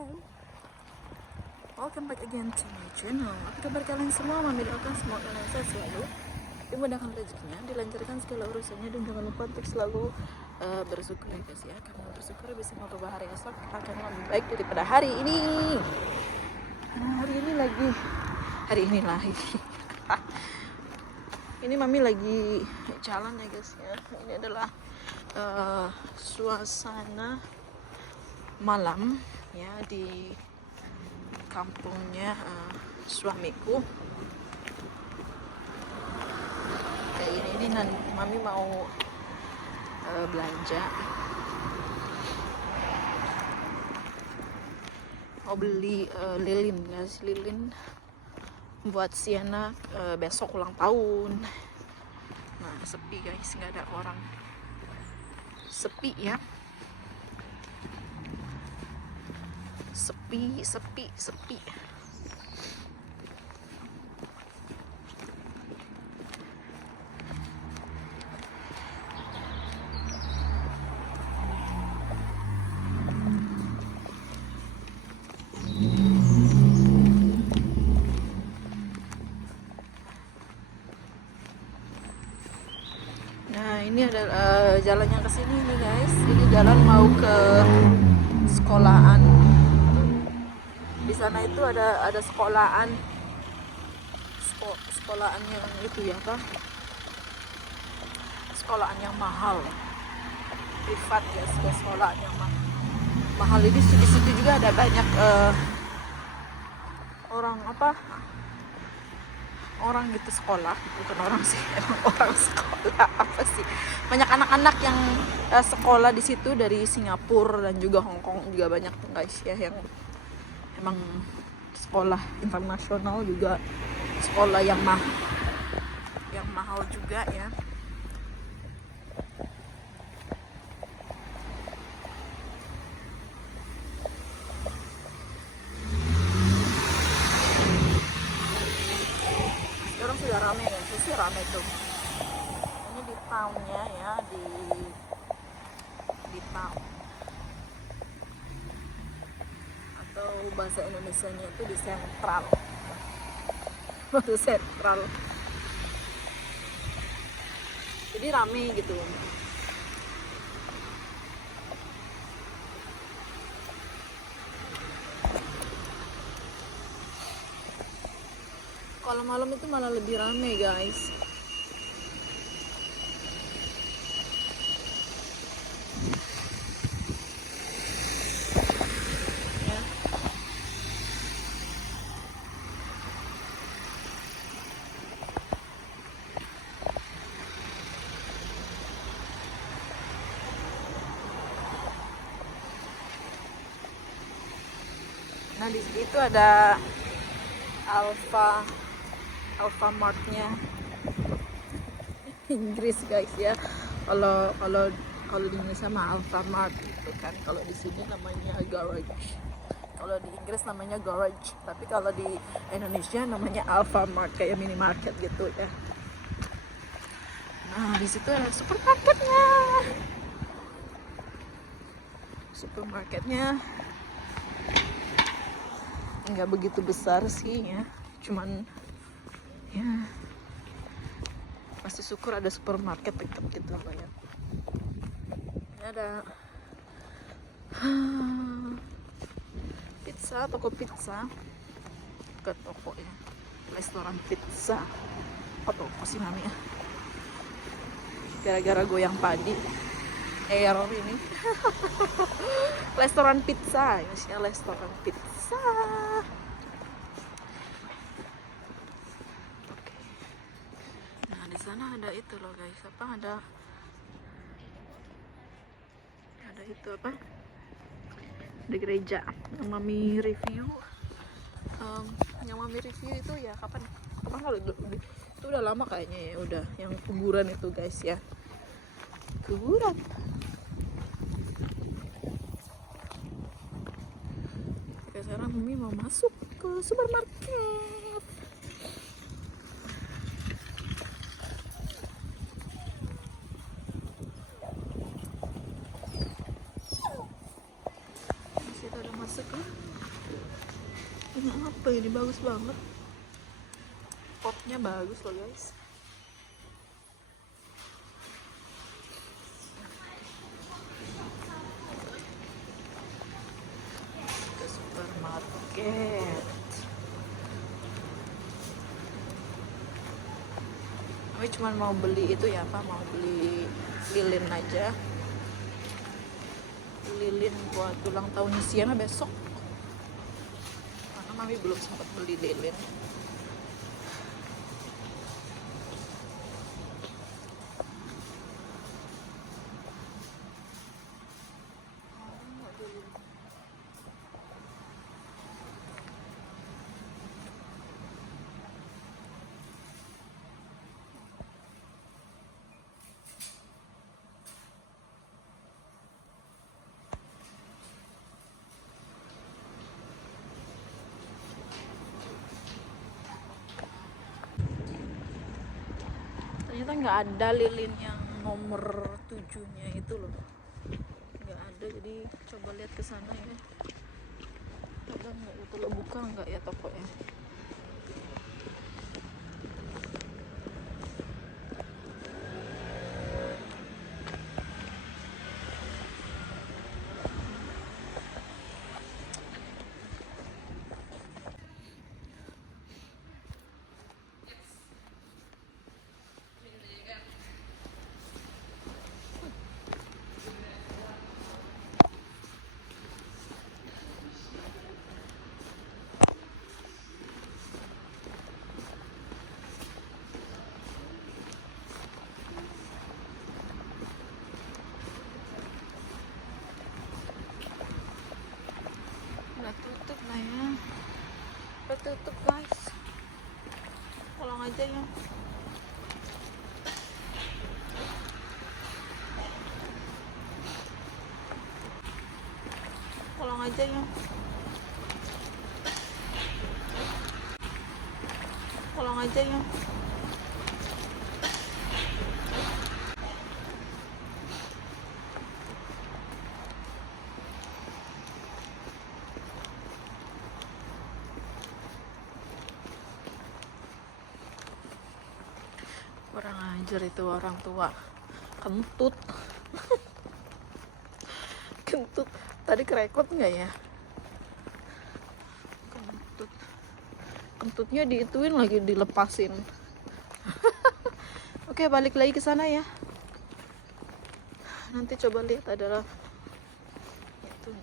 Hello, welcome back again to my channel. Apa kabar kalian semua? Mami doakan semoga kalian sehat selalu, dimudahkan rezekinya, dilancarkan segala urusannya, dan jangan lupa untuk selalu bersyukur ya guys ya. Karena bersyukur bisa merubah hari esok akan lebih baik daripada hari ini. Karena hari ini lagi ini Mami lagi jalan ya guys ya. Ini adalah suasana malam ya di kampungnya suamiku. Kayak ini Mami mau belanja, mau beli lilin buat Siana besok ulang tahun. Nah sepi guys, nggak ada orang, sepi ya, sepi. Nah ini ada jalan yang kesini nih guys. Ini jalan mau ke sekolahan. Di sana itu ada sekolahan yang itu ya kan, sekolahan yang mahal, privat ya, sekolahan yang mahal. Ini di situ juga ada banyak orang gitu sekolah, bukan orang sih, emang orang sekolah apa sih, banyak anak-anak yang sekolah di situ dari Singapura dan juga Hong Kong juga banyak guys ya, yang emang sekolah internasional juga, sekolah yang mahal juga ya. Sekarang sudah ramai ya, sih ramai tuh. Ini di townnya ya, di town, atau bahasa Indonesianya itu di sentral. Jadi rame gitu. Kalau malam itu malah lebih rame guys. Ya. Nah di situ ada Alfamartnya Inggris guys ya. Kalau di Indonesia mah Alfamart gitu kan. Kalau di sini namanya garage. Kalau di Inggris namanya garage. Tapi kalau di Indonesia namanya Alfamart, kayak minimarket gitu ya. Nah di situ ada supermarketnya nggak begitu besar sih ya, cuman ya masih syukur ada supermarket dekat gitu loh ya. Ini ada toko pizza, bukan toko ya, restoran pizza atau apa sih namanya, gara-gara goyang padi error ini. Restoran pizza ya, restoran pizza. Oke. Nah di sana ada itu loh guys, ada itu apa, di gereja yang Mami review. Yang Mami review itu ya kapan kalau itu udah lama kayaknya ya, udah yang kuburan itu guys ya, kuburan. Sekarang Mami mau masuk ke supermarket. Di situ udah masuk ya. Sumpah ini bagus banget, potnya bagus loh guys. Ke supermarket, kami cuma mau beli itu ya, apa, mau beli lilin aja, lilin buat ulang tahunnya Siana besok, karena mami belum sempat beli lilin. Ternyata nggak ada lilin yang nomor 7-nya itu loh, nggak ada. Jadi coba lihat ke sana ya, ada nggak itu lo, buka nggak ya tokonya. Udah tutup lah ya, udah tutup guys, pulang aja ya. Pulang aja ya, pulang aja ya. Kurang ajar itu orang tua, kentut. Kentut tadi kerekot nggak ya, kentutnya diituin lagi, dilepasin. Oke, balik lagi ke sana ya. Nanti coba lihat adalah itu.